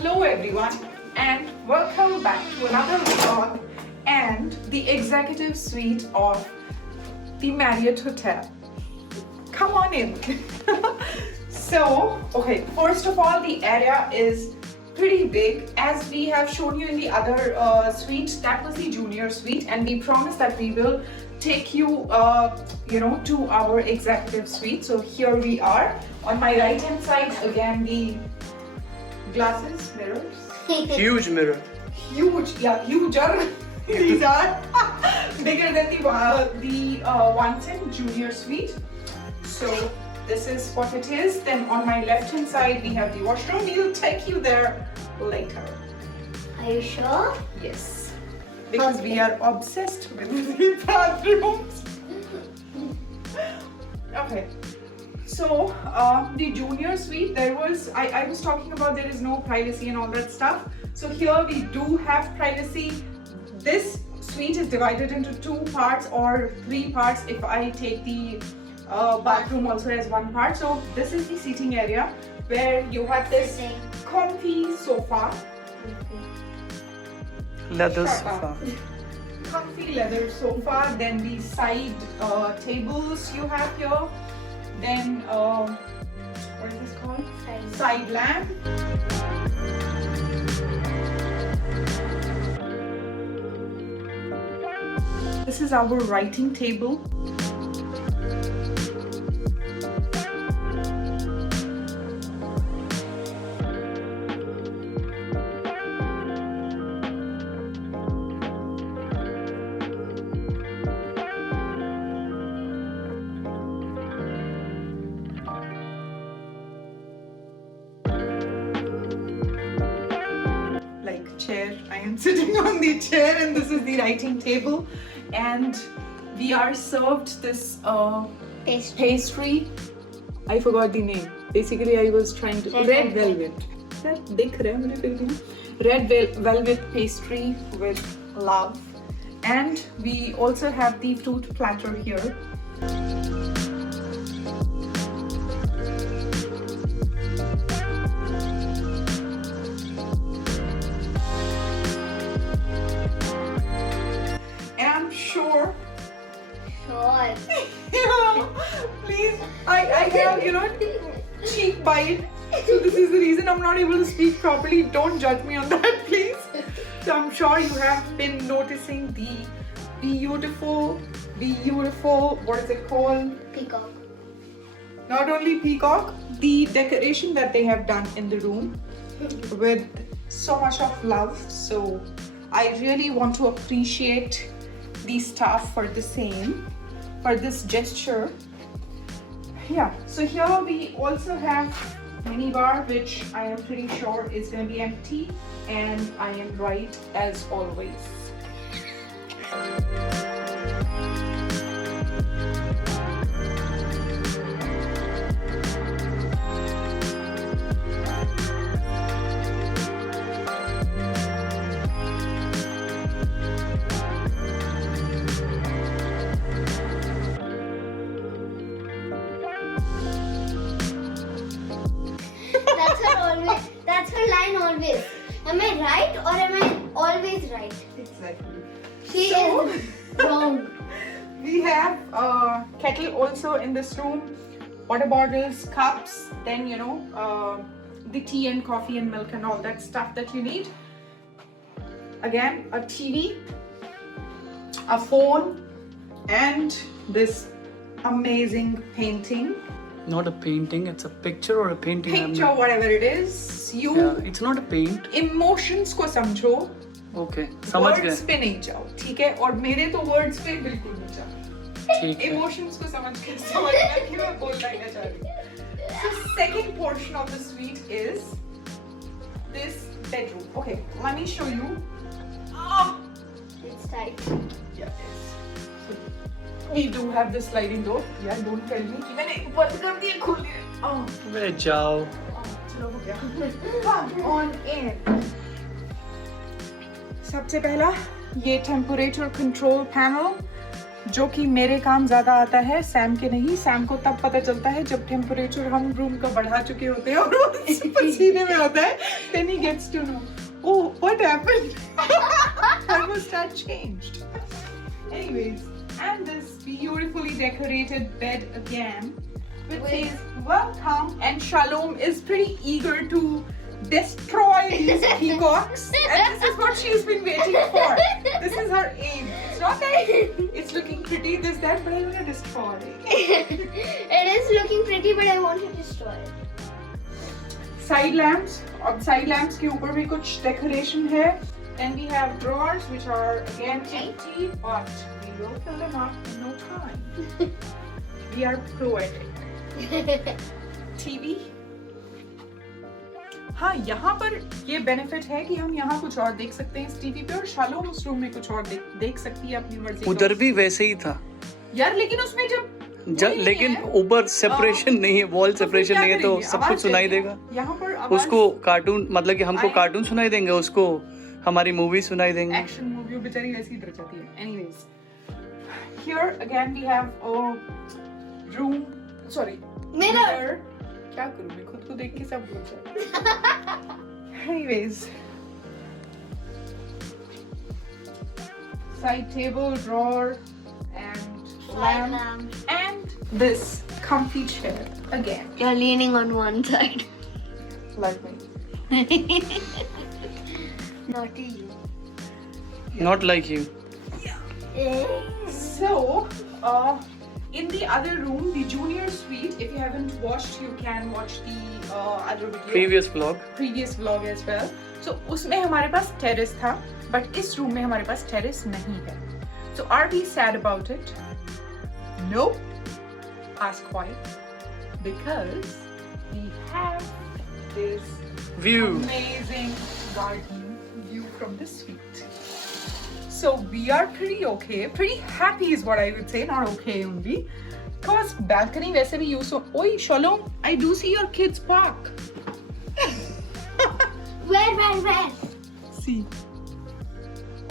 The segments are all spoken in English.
Hello everyone and welcome back to another vlog and the executive suite of the Marriott Hotel. Come on in. So, okay, first of all, the area is pretty big. As we have shown you in the other suite, that was the junior suite, and we promised that we will take you, to our executive suite. So here we are. On my right hand side, again, the glasses, mirrors. Huge mirror. Huge, yeah, huger. These are bigger than the ones in junior suite. So this is what it is. Then on my left hand side we have the washroom. We'll take you there later. Are you sure? Yes, because we are obsessed with the bathrooms. Okay. So the junior suite, I was talking about there is no privacy and all that stuff. So here we do have privacy. This suite is divided into 2 parts or 3 parts if I take the bathroom also as 1 part. So this is the seating area where you have this comfy sofa. Leather sofa. Comfy leather sofa. Then the side tables you have here. Then what is this called? Side lamp. This is our writing table. Chair. I am sitting on the chair and this is the writing table, and we are served this pastry. I forgot the name. Basically I was trying to red velvet. Red velvet pastry with love, and we also have the fruit platter here. Please, I have, cheek bite. So this is the reason I'm not able to speak properly. Don't judge me on that, please. So I'm sure you have been noticing the beautiful, what is it called? Peacock. Not only peacock, the decoration that they have done in the room with so much of love. So I really want to appreciate the staff for the same, for this gesture. Yeah, so here we also have mini bar, which I am pretty sure is going to be empty, and I am right as always. That's her line always. Am I right or am I always right? Exactly. She is wrong. We have kettle also in this room, water bottles, cups, then the tea and coffee and milk and all that stuff that you need. Again, a TV, a phone, and this amazing painting. Not a painting, it's a picture or a painting. Picture, whatever it is. Yeah, it's not a paint. Emotions को समझो. Okay, समझ गए. Words पे नहीं जाओ, ठीक है? और मेरे तो words पे बिल्कुल नहीं जाओ. ठीक है. Emotions को समझना कि मैं बोलना क्या चाह रही हूँ. So second portion of the suite is this bedroom. Okay, let me show you. It's tight. Yeah, yes. We do have the sliding door. Yeah, don't tell me कि मैंने बंद कर दिया खोल दिया. वे जाओ. चलो हो गया. Come on in. सबसे पहला ये temperature control panel जो कि मेरे काम ज्यादा आता है, सैम के नहीं। सैम को तब पता चलता है जब टेम्परेचर हम रूम का बढ़ा चुके होते हैं और वो पसीने में होता है, then he gets to know, oh, what happened? Thermostat changed. Anyways, and this beautifully decorated bed again, which says welcome, and Shalom is pretty eager to destroy these peacocks, and this is what she's been waiting for. This is her aim. It's not that it's looking pretty, this, that, but I want to destroy it. It is looking pretty, but I want to destroy it. Side lamps, और side lamps के ऊपर भी कुछ decoration है. Then we have drawers which are again empty, but we will fill them up in no time. We are poetic. TV. हाँ, यहाँ पर ये बेनिफिट है कि हम यहाँ कुछ और देख सकते हैं इस टीवी पे, और शालोम उस रूम में कुछ और देख सकती है अपनी मर्जी का। उधर भी वैसे ही था यार, लेकिन उसमें लेकिन ऊपर सेपरेशन नहीं है, वॉल सेपरेशन नहीं है, तो सब कुछ सुनाई देगा। यहाँ पर उसको कार्टून, मतलब कि हमको कार्टून सुनाई देंगे, उसको हमारी मूवी सुनाई देंगे। एक्शन मूवी बेचारी ऐसी डर जाती है। Anyways, here again we have a room, sorry mirror. क्या करूं मैं, खुद को देख के सब भूल जाती। Anyways, side table, drawer, and lamp, and this comfy chair again. You're leaning on one side. Like me. Not you. Not like you. So, in the other room, the junior suite, if you haven't watched, you can watch the other video. Previous vlog as well. So, उसमें हमारे पास terrace था, but इस room में हमारे पास terrace नहीं है. So, are we sad about it? No. Ask why. Because we have this amazing garden view from the suite. So we are pretty okay, pretty happy is what I would say, not okay only. Because balcony वैसे भी use हो. Oi, Shalom, I do see your kids park. Where? See.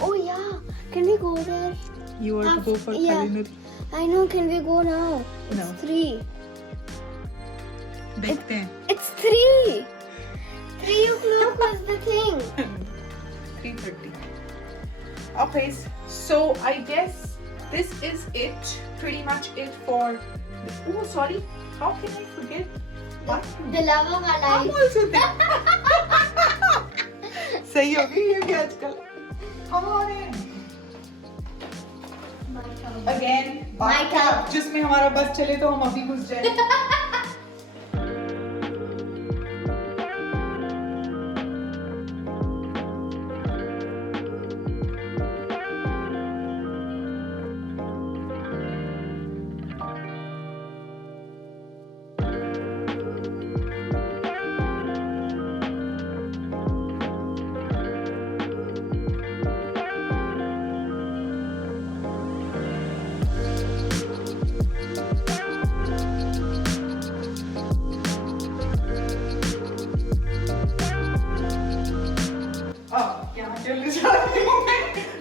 Oh yeah, can we go there? You want to go for Yeah. culinary? I know, can we go now? No. It's 3. देखते हैं. It's 3. 3 o'clock was the thing. 3:30. Okay, so I guess this is it. Pretty much it for. Oh, sorry. How can I forget? What? The love of our I'm life. also there. सही होगी ये भी आजकल. Come on in. My tub. Again, My tub. जिसमें हमारा बस चले तो हम अभी घुस जाए.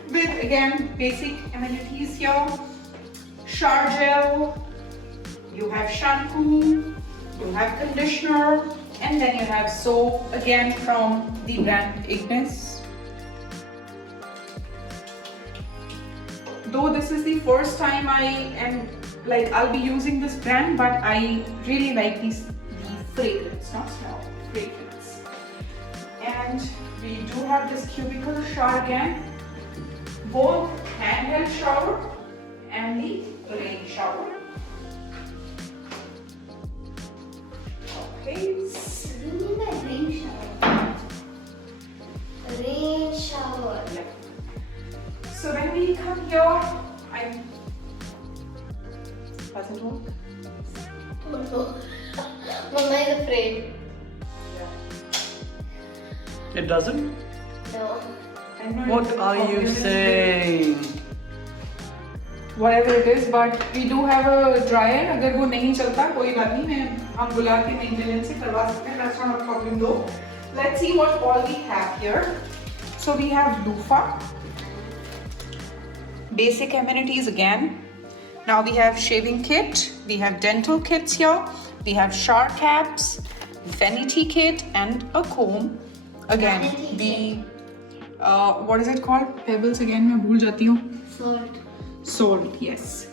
With again basic amenities here, shower gel, you have shampoo, you have conditioner, and then you have soap again from the brand Ignis. Though this is the first time I'll be using this brand, but I really like the fragrance, not smell, fragrance. And we do have this cubicle shower again, both handheld shower and the rain shower. Okay. You mean a rain shower? Rain shower. Yeah. So when we come here, does it work? Don't know. Mama is afraid. It doesn't? No. What are you saying? Whatever it is, but we do have a dryer. अगर वो नहीं चलता कोई बात नहीं, हम बुला के मेंटेनेंस से करवा सकते हैं. That's not a problem though. Let's see what all we have here. So we have loofah. Basic amenities again. Now we have shaving kit, we have dental kits here, we have shower caps, vanity kit, and a comb. Again, what is it called? Pebbles again, मैं भूल जाती हूँ. Salt. Salt, yes.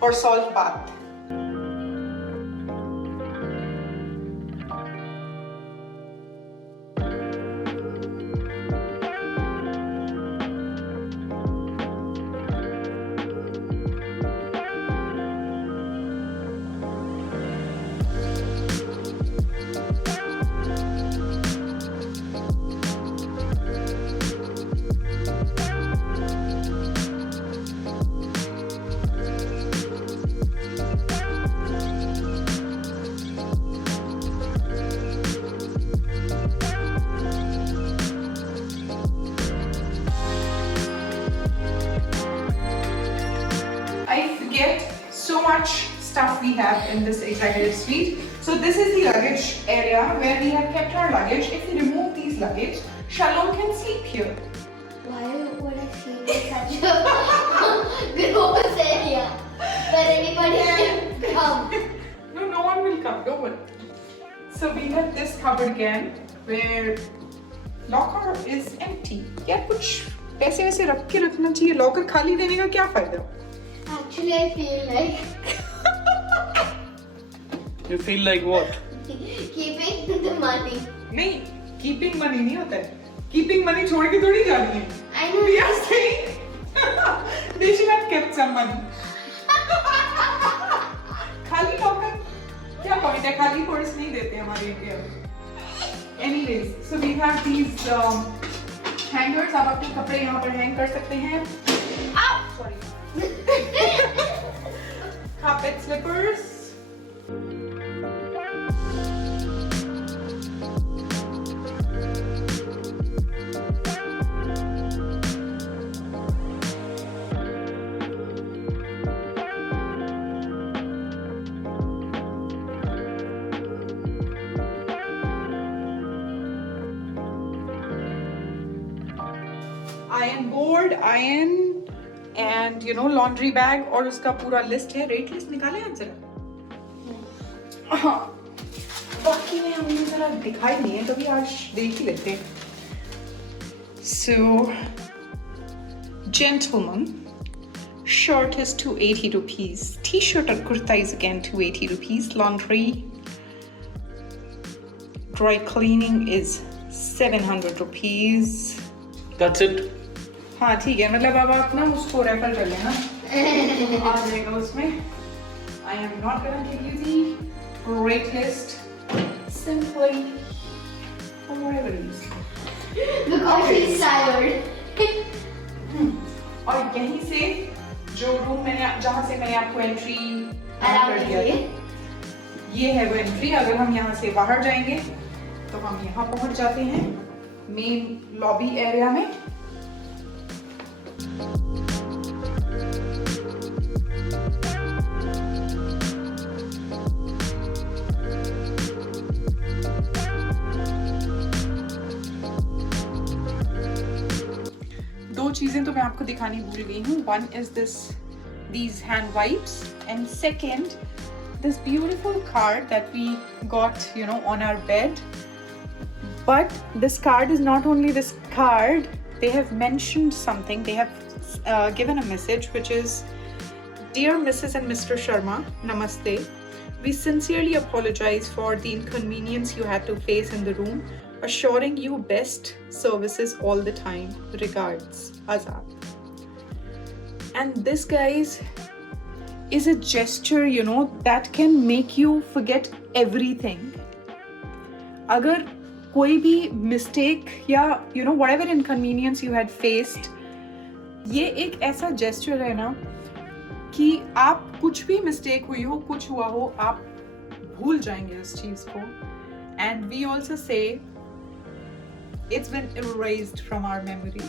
Or salt bath. So much stuff we have in this executive suite. So this is the luggage area where we have kept our luggage. If we remove these luggage, Shalom can sleep here. Why would I sleep in such a gross area where anybody can come? No one will come. Don't worry. So we have this cupboard again where locker is empty. यार कुछ पैसे वैसे रख के रखना चाहिए. Locker खाली देने का क्या फायदा? Actually, I feel like You feel like what? keeping the money. नहीं, keeping money नहीं होता है. Keeping money छोड़ के थोड़ी जानी है. I know. We are saying they should have kept some money. खाली locker क्या point है? खाली purse नहीं देते हमारे इंडिया में. Anyways, so we have these hangers. आप अपने कपड़े यहाँ पर hang कर सकते हैं. Sorry. Carpet slippers. Iron board, iron. And laundry bag और उसका पूरा list है. Rate list निकाले आप जरा. हाँ. बाकी में हमें जरा दिखाई नहीं है, कभी आज देख ही लेते हैं. So, gentlemen, shirt is 280 rupees. T-shirt or kurta is again 280 rupees. Laundry, dry cleaning is 700 rupees. That's it. हाँ ठीक है, मतलब अब आप ना उसको रेफर कर लेना, आ जाएगा उसमें. I am not gonna give you the rate list. Simply from wherever it is. Because he's tired. और यहीं से जो रूम मैंने जहाँ से मैंने आपको एंट्री कर दिया था, ये है वो एंट्री. अगर हम यहाँ से बाहर जाएंगे तो हम यहाँ पहुँच जाते हैं मेन लॉबी एरिया में. दो चीजें तो मैं आपको दिखानी भूल गई हूँ. One is these hand wipes, and second, this beautiful card that we got, on our bed. But this card is not only this card. They have mentioned something. They have given a message which is, "Dear Mrs. and Mr. Sharma, Namaste. We sincerely apologize for the inconvenience you had to face in the room. Assuring you best services all the time. Regards, Azad." And this, guys, is a gesture, that can make you forget everything. अगर कोई भी mistake या whatever inconvenience you had faced, ये एक ऐसा gesture है ना कि आप कुछ भी mistake हुई हो, कुछ हुआ हो, आप भूल जाएंगे इस चीज को. And we also say it's been erased from our memory.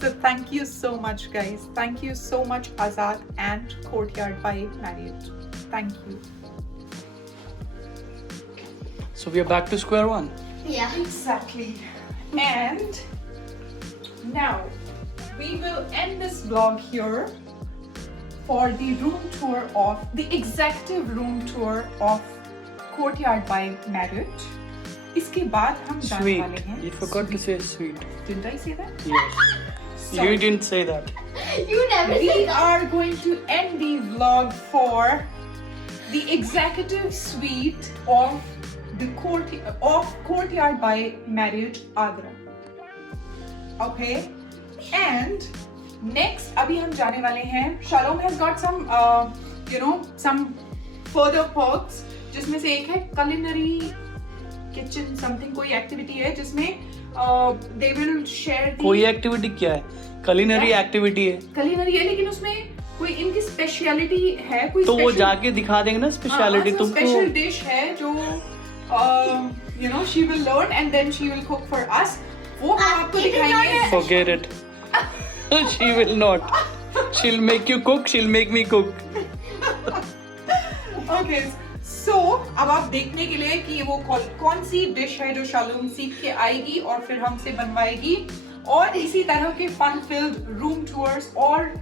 So thank you so much, guys. Thank you so much, Azad and Courtyard by Marriott. Thank you. So we are back to square one. Yeah. Exactly. And now we will end this vlog here. for the room tour of the executive room tour of Courtyard by Marriott. इसके बाद हम जाने वाले Sweet. हैं. You forgot to say sweet. Didn't I say that? Yes. Sorry. You didn't say that. You never We said that. are going to end the vlog for the executive suite of the Courtyard by Marriott Agra. Okay, and next अभी हम जाने वाले हैं. Shalom has got some some further perks, जिसमें से एक है culinary kitchen something, कोई एक्टिविटी है जिसमें they will share the कोई एक्टिविटी क्या है? culinary क्या? एक्टिविटी है. culinary है, लेकिन उसमें कोई इनकी स्पेशलिटी है, कोई तो वो जाके दिखा देंगे ना स्पेशलिटी तुमको. स्पेशल डिश है जो she will learn and then she will cook for us. वो हम आपको it is not दिखाएंगे. Forget it. She will not. She'll make you cook. She'll make me cook. Okay, so अब आप देखने के लिए कि वो कौन सी डिश है जो शालूम सीख के आएगी और फिर हमसे बनवाएगी, और इसी तरह के फन फिल्ड रूम टूर्स और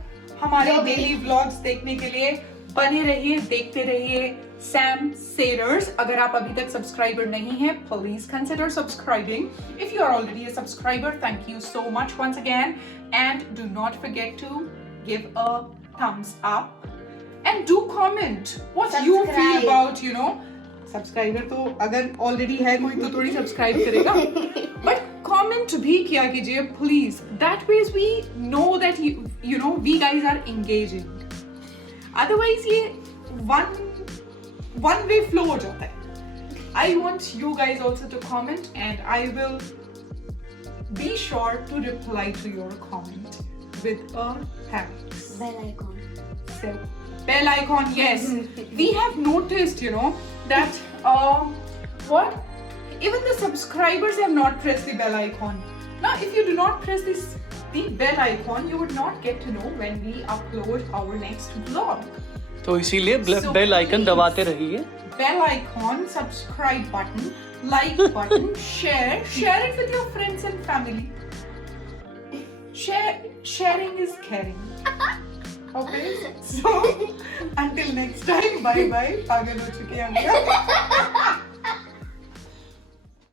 हमारे जो भी- डेली व्लॉग्स देखने के लिए बने रहिए, देखते रहिए सैम सेलर्स. अगर आप अभी तक सब्सक्राइबर नहीं है, please consider subscribing. If you are already a subscriber, thank you so much once again, and do not forget to give a thumbs up and do comment what you feel Subscribe. about subscriber तो अगर already है कोई तो थोड़ी subscribe करेगा, but comment भी किया कीजिए please. That ways we know that you know we guys are engaging. Otherwise ये वन वे फ्लो हो जाता है. I want you guys also to comment and I will be sure to reply to your comment with a thanks. Bell icon. So, bell icon, yes. We have noticed, that what? Even the subscribers have not pressed the bell icon. Now, if you do not press the bell icon, you would not get to know when we upload our next vlog. तो इसीलिए So bell icon please, दबाते रहिए. Bell icon, subscribe button, like button, share it with your friends and family. Sharing is caring. Okay, so until next time, bye bye. पागल हो चुके हैं हम.